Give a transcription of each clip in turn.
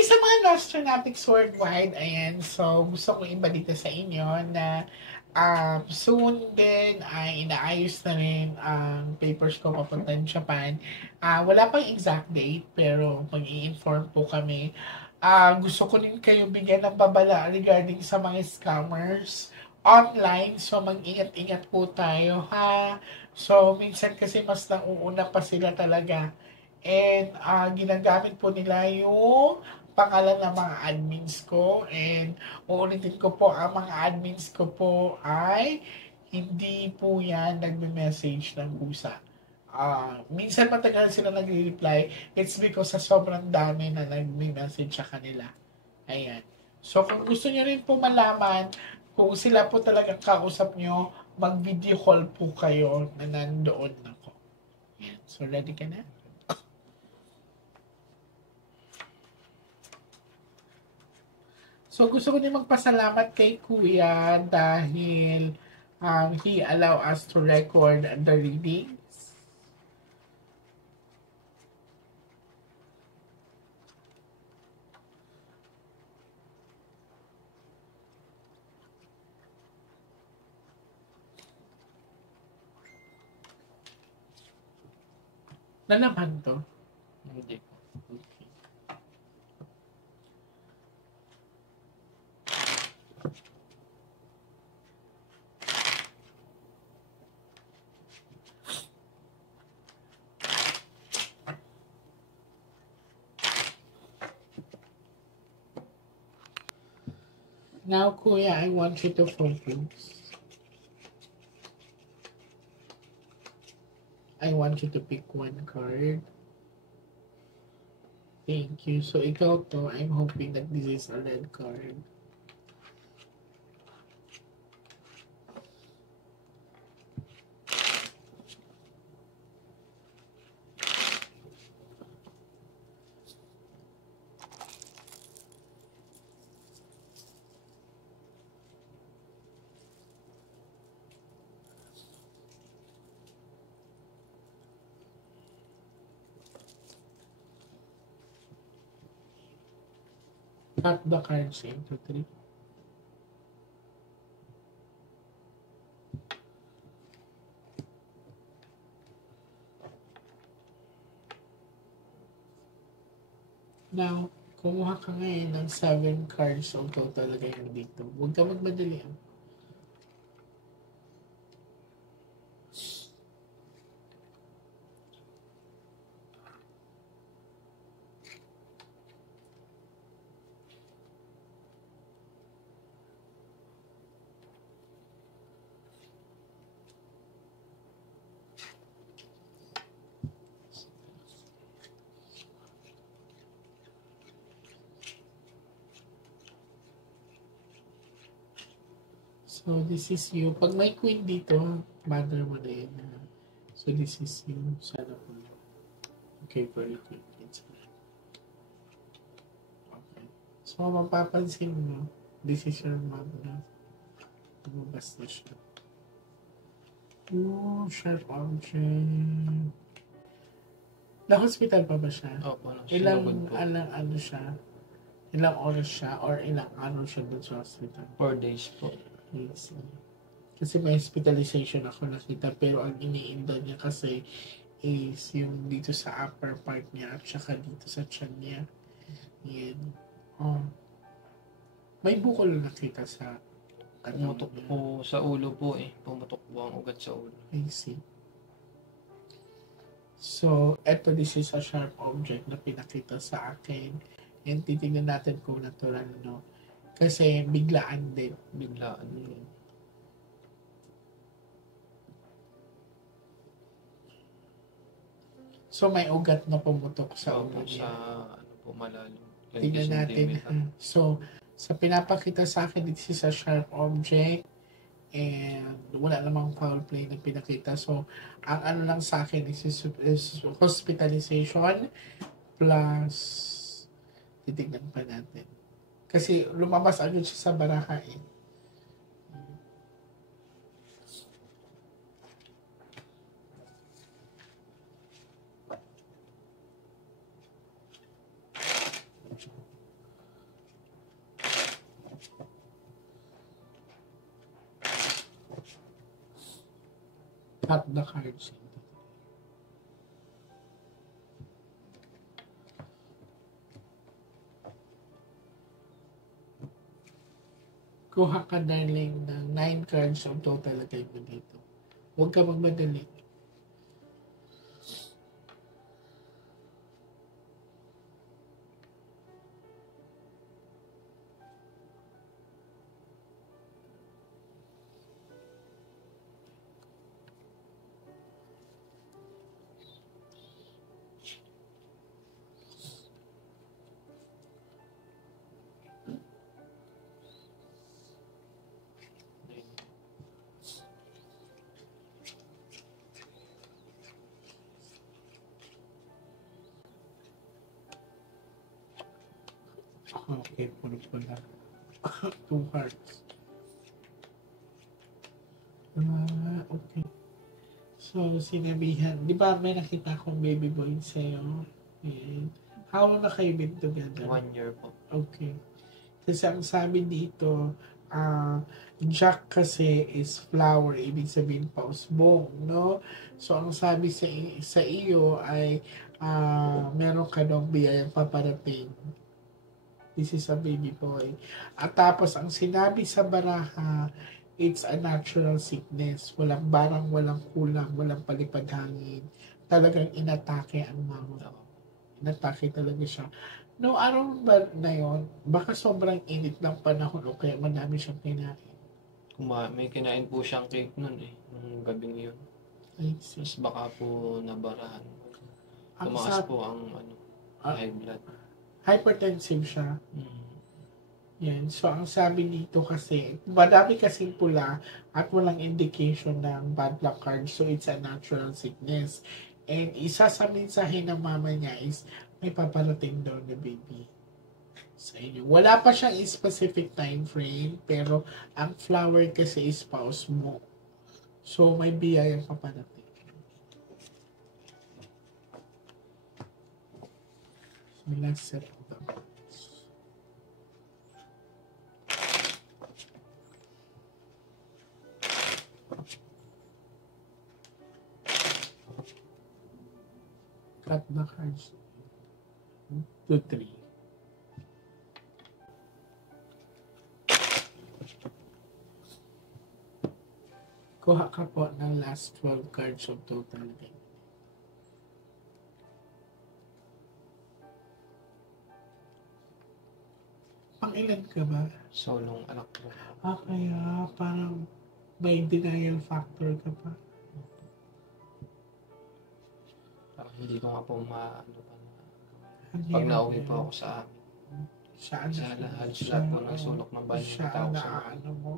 Hi sa mga Nostronatics worldwide. Ayan, so gusto kong ibalita sa inyo na soon din ay inaayos na rin ang papers ko papuntang Japan. Wala pang exact date pero mag-i-inform po kami. Gusto ko rin kayo bigyan ng babala regarding sa mga scammers online. So mag-ingat-ingat po tayo ha. So minsan kasi mas nauuna pa sila talaga. And ginagamit po nila yung pangalan ng mga admins ko. And uulitin ko po, ang mga admins ko po ay hindi po yan nagme-message ng kusa. Minsan matagal sila nagre-reply. It's because sa sobrang dami na nagme-message sa kanila. Ayan. So kung gusto nyo rin po malaman kung sila po talagang kausap nyo, mag-video call po kayo na nandoon ako. Ayan. So ready ka na? So gusto ko din magpasalamat kay Kuya dahil he allow us to record the readings. Na naman to? Hindi. Okay. Now, Kuya, I want you to focus. I want you to pick one card. Thank you. So, ikaw to, I'm hoping that this is a red card. Pack the cards into 3. Now, kumuha ka ngayon ng 7 cards o total talaga yan dito. Huwag ka magmadali. So, this is you. Pag may queen dito, mother mo na yun. So, this is you. Sana po. Okay, very quick. Okay. So, mapapansin mo, this is your mother. Lumabas na siya. Oh, sharp object. Na-hospital pa ba siya? Opo, Ilang, ano siya? Ilang oras siya or ilang araw siya doon sa hospital? 4 days po. Yes. Kasi may hospitalization ako nakita pero ang iniinda niya kasi is yung dito sa upper part niya at saka dito sa tiyan niya. Yan. Oh. May bukol na nakita sa Pumutok po sa ulo po eh. Pumutok po ang ugat sa ulo. I see. So, eto, this is a sharp object na pinakita sa akin. And titignan natin kung natural, no? Kasi biglaan din. Biglaan. So, may ugat na pumutok sa Opo, ulo niya. sa ano po, malalim. Tingnan natin. So, sa pinapakita sa akin, this is a sharp object. And wala namang foul play na pinakita. So, ang ano lang sa akin is hospitalization plus titignan pa natin. Kasi lumabas agad siya sa baraka eh. Cut the cards. Kuha ka, darling, ng 9 cards ang total lagay mo dito. Huwag ka magmadali. Okay, puro pala. 2 cards. Okay. So, sinabihan, di ba may nakita akong baby boy sa'yo? And how long na kayo been together? 1 year po. Okay. Kasi ang sabi dito, Jack kasi is flower, ibig sabihin pausbong, no? So, ang sabi sa iyo ay meron ka daw biyayang paparating. This is a baby boy. At tapos, ang sinabi sa baraha, it's a natural sickness. Walang barang, walang kulang, walang palipad hangin. Talagang inatake ang mama. Inatake talaga siya. No araw ba na yun, baka sobrang init ng panahon o kaya madami siyang kinain. May kinain po siyang cake nun eh, nung gabing yun. I see. Tapos baka po nabarahan. Ang Tumaas po ang high blood. Hypertensive siya. Mm. Yan. So, ang sabi dito kasi, madami kasing pula at walang indication ng bad luck card. So, it's a natural sickness. And isa sa mensahe ng mama niya is, may paparating daw na baby sa inyo. Wala pa siyang specific time frame, pero ang flower kasi is pausmo. So, may biyayang paparating. So, let's set it up. Cut the cards. 2, 3. Kuha ka po ng last 12 cards of total game. Pang-ilan ka ba? Solong anak ko. Kaya parang may denial factor ka pa. Hindi ko nga po maano pa na. Ang Pag hirap nauwi yun. po ako sa amin. Saan Sa lahat po ng sulok ng bayan. Siya Tao na sa ano mo.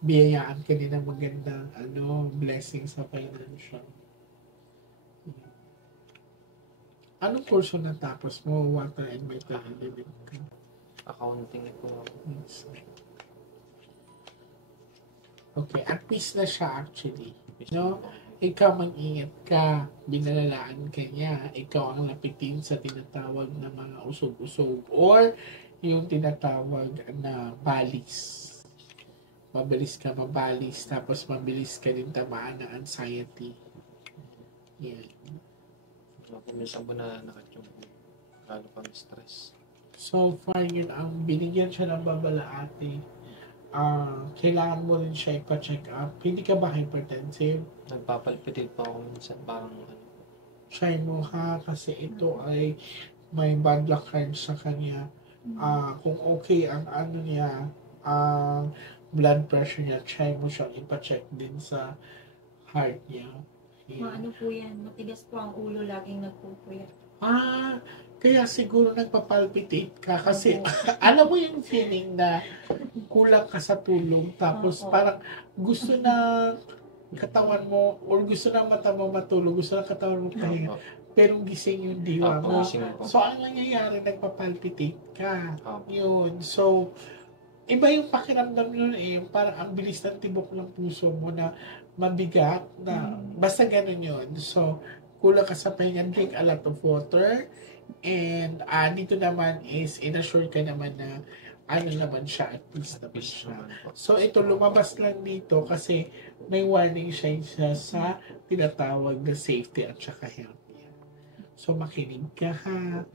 Biyayaan ka din ng magandang blessing sa financial. Anong kurso natapos mo? Water and metal engineering ka? Accounting po. Yes. Okay, at peace na siya actually. No? Ikaw mag-ingat ka, binalalaan ka niya, ikaw ang lapitin sa tinatawag na mga usog-usog or yung tinatawag na balis. Mabilis ka mabalis, tapos mabilis ka din tamaan ng anxiety. Yan. Minsan po na nakatiyong lalo kami stress. So far, yun ang binigyan siya ng babala ate. Kailangan mo rin siya ipa-check up. Hindi ka ba hypertensive? Nagpapalpitate pa ako minsan, parang Try mo ha, kasi ito ay may bad luck card sa kanya. Kung okay ang niya, blood pressure niya, try mo siyang ipa-check din sa heart niya. Maano po yan, matigas po ang ulo, laging nagpupuyat. Kaya siguro nagpapalpitate ka kasi alam mo yung feeling na kulang ka sa tulog tapos parang gusto na katawan mo or gusto na mata mo matulog, gusto na katawan mo pahinga. pero gising yung diwa mo. Gising po. So, ang nangyayari, nagpapalpitate ka. Opo. Yun. So, iba yung pakiramdam yun eh. Parang ang bilis ng tibok ng puso mo na mabigat na basta ganun yun. So, kulang ka sa pahinga, drink a lot of water. And dito naman is in-assure ka naman na ano naman siya, at peace naman Peace siya. naman po. So, ito lumabas lang dito kasi may warning siya sa tinatawag na safety at saka health niya. So, makinig ka ha.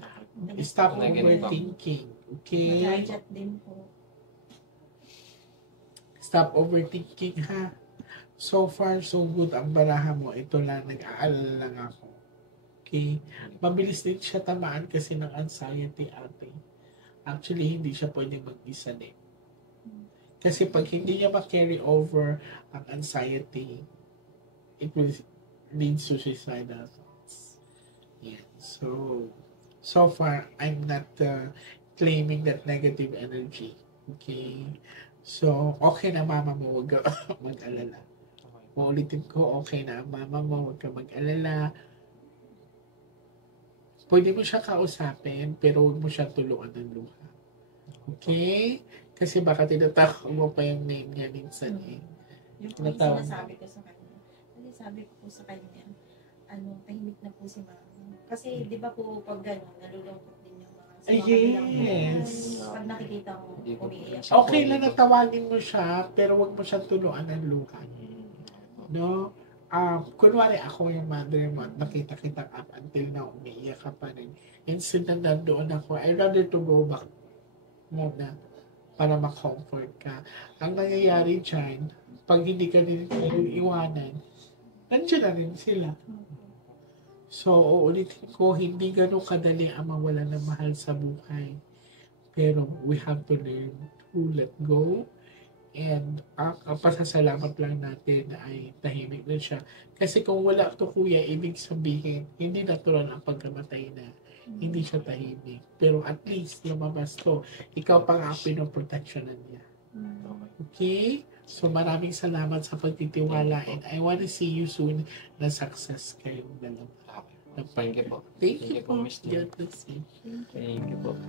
Stop Nakikinig po. overthinking. Okay? Nag-chat din po. Stop overthinking ha. So far, so good ang baraha mo. Ito lang, nag-aalala lang ako. Okay? Mabilis din siya tamaan kasi ng anxiety ate. Actually, hindi siya pwedeng mag-isa din. Kasi pag hindi niya ma-carry over ang anxiety, it will lead to suicidal thoughts. Yeah. So far, I'm not claiming that negative energy. Okay? So, okay na mama mo, huwag ka mag-alala. Uulitin ko, okay na ang mama mo, huwag ka mag-alala. Pwede mo siya kausapin, pero huwag mo siya tulungan ng luha. Okay? Kasi baka tinatakot mo pa yung name niya minsan eh. Yung po yung Natawag. sinasabi ko sa kanya. Kasi sabi ko po sa kanya, tahimik na po si mama. Kasi di ba po pag gano'n, nalulungkot din yung mga sa Ay, mga kabilang yes. buhay. Pag nakikita mo, Hindi po. umiiyak. Okay na natawagin mo siya, pero huwag mo siya tulungan ng luha. No? Kunwari ako yung mother mo at nakita kitang up until now, umiiyak ka pa rin. Instead na nandoon ako, I'd rather to go back muna para ma-comfort ka. Ang nangyayari dyan, pag hindi ka din iwanan, nandiyan na rin sila. So, uulitin ko, hindi ganun kadali ang mawala ng mahal sa buhay. Pero we have to learn to let go. And ang pasasalamat lang natin ay tahimik na siya. Kasi kung wala to kuya, ibig sabihin, hindi natural ang pagkamatay na. Hindi siya tahimik. Pero at least lumabas to. Ikaw pa nga ang pinoproteksyonan niya. Okay? So maraming salamat sa pagtitiwala and I want to see you soon na success kayong dalawa. Thank you po. Thank you po, po. Miss God bless you. Thank you po.